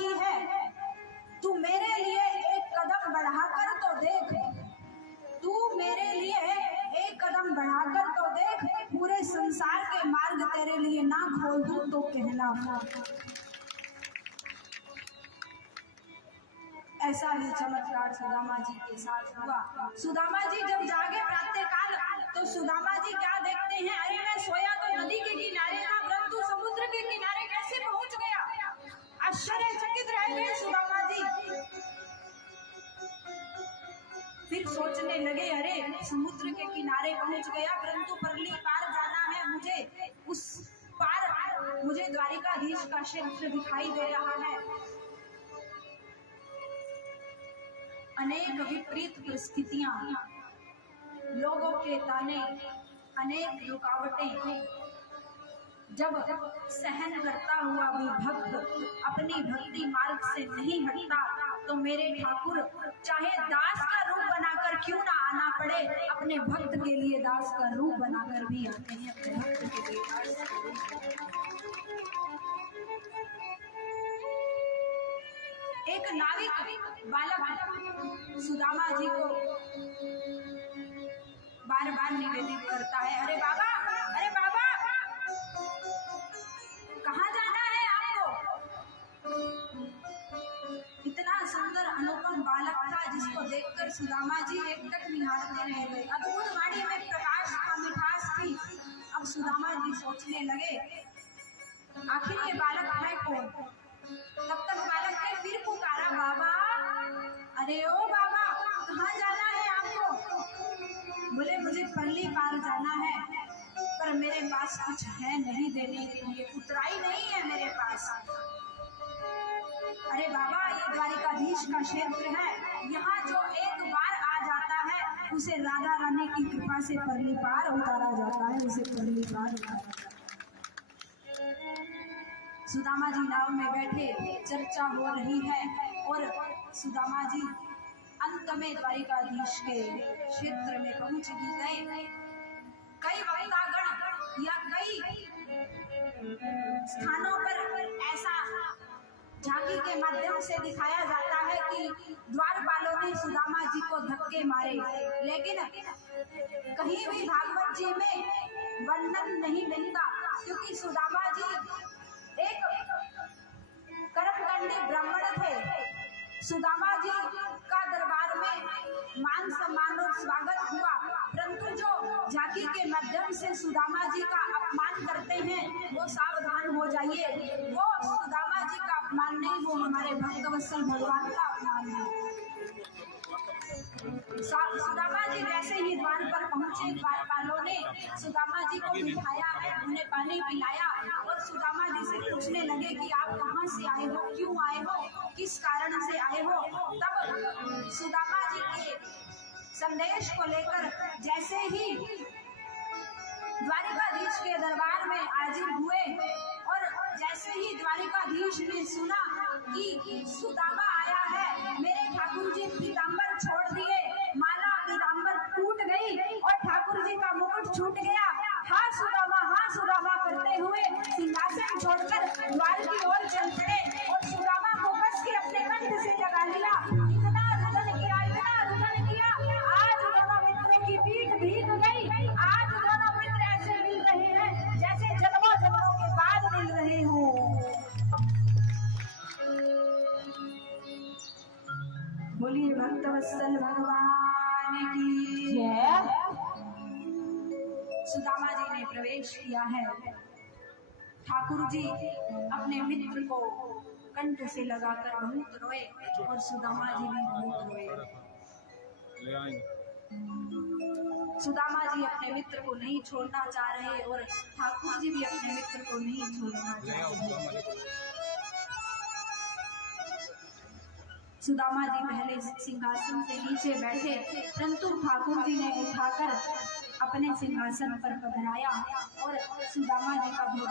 की है, तू मेरे लिए एक कदम बढ़ाकर तो देख, तू मेरे लिए एक कदम बढ़ाकर तो देख, पूरे संसार के मार्ग तेरे लिए ना खोल दूं तो कहना। ऐसा ही चमत्कार सुदामा जी के साथ हुआ। सुदामा जी जब जागे प्रातःकाल तो सुदामा जी क्या देखते हैं, अरे मैं सोया तो नदी के किनारे था, परंतु समुद्र के किनारे कैसे पहुंच गया। आश्चर्यचकित रह गए सुदामा जी। फिर सोचने लगे, अरे समुद्र के किनारे पहुंच गया, परंतु परली पार जाना है मुझे, उस पार मुझे द्वारिकाधीश का क्षेत्र दिखाई दे रहा है। अनेक विपरीत परिस्थितियां, लोगों के ताने, अनेक रुकावटें जब सहन करता हुआ भी भक्त अपनी भक्ति मार्ग से नहीं हटता, तो मेरे ठाकुर चाहे दास का रूप बनाकर क्यों ना आना पड़े, अपने भक्त के लिए दास का रूप बनाकर भी आते हैं, अपने भक्त के लिए दास का रूप। एक नाविक बालक सुदामा जी को बार बार निवेदित करता है, अरे बाबा कहाँ जाना है आपको। इतना सुंदर अनुपम बालक था जिसको देखकर सुदामा जी एकटक निहारते रह गए। अद्भुत वाणी में प्रकाश का मिठास थी। अब सुदामा जी सोचने लगे, आखिर ये बालक है कौन। तब तक बालक ने फिर पुकारा, बाबा, अरे ओ बाबा कहाँ जाना है आपको। बोले मुझे परली पार जाना है, पर मेरे पास कुछ है नहीं देने के लिए, उतराई नहीं है मेरे पास। अरे बाबा ये द्वारिकाधीश का क्षेत्र है, यहाँ जो एक बार आ जाता है उसे राधा रानी की कृपा से परली पार उतारा जाता है, उसे परली पार उतारा जाता है। सुदामा जी नाव में बैठे, चर्चा हो रही है और सुदामा जी अंत में द्वारिकाधीश के क्षेत्र में पहुंच भी गए। कई वक्तागण या कई स्थानों पर ऐसा झांकी के माध्यम से दिखाया जाता है कि द्वारपालों ने सुदामा जी को धक्के मारे, लेकिन कहीं भी भागवत जी में वर्णन नहीं मिलता, क्योंकि सुदामा जी एक कर्मकांडी ब्राह्मण थे। सुदामा जी का दरबार में मान सम्मान और स्वागत हुआ, परंतु जो झांकी के माध्यम से सुदामा जी का अपमान करते हैं वो सावधान हो जाइए, वो सुदामा जी का अपमान नहीं, वो हमारे भक्तवत्सल भगवान का अपमान है। सुदामा जी जैसे ही द्वार पर पहुंचे, द्वारपालों ने सुदामा जी को बिठाया है, उन्हें पानी पिलाया और सुदामा जी से पूछने लगे कि आप कहाँ से आए हो, क्यों आए हो, किस कारण से आए हो। तब सुदामा जी के संदेश को लेकर जैसे ही द्वारिकाधीश के दरबार में हाजिर हुए और जैसे ही द्वारिकाधीश ने सुना कि सुदामा आया है, मेरे ठाकुर जी पीताम्बर छोड़ दिए, माला पीताम्बर टूट गई और ठाकुर जी का मुकुट छूट गया, हाँ सुदामा करते हुए सिंहासन छोड़कर द्वार की ओर चल पड़े और सुदामा को बस के अपने कंठ से लगा लिया। इतना रुदन किया, आज दोनों मित्रों की पीठ भीग गई। आज दोनों मित्र ऐसे मिल रहे हैं जैसे जन्मों के बाद मिल रहे हो। बोलिए भक्तवत्सल भगवान की जय। सुदामा जी ने प्रवेश किया है। ठाकुर जी अपने मित्र को कंठ से लगाकर बहुत रोए और सुदामा जी भी बहुत रोए। सुदामा जी अपने मित्र को नहीं छोड़ना चाह रहे और ठाकुर जी भी अपने मित्र को नहीं छोड़ना चाह रहे। सुदामा जी पहले सिंहासन से नीचे बैठे, परंतु ठाकुर जी ने उठाकर अपने सिंहासन पर पधराया और सुदामा जी का भोजन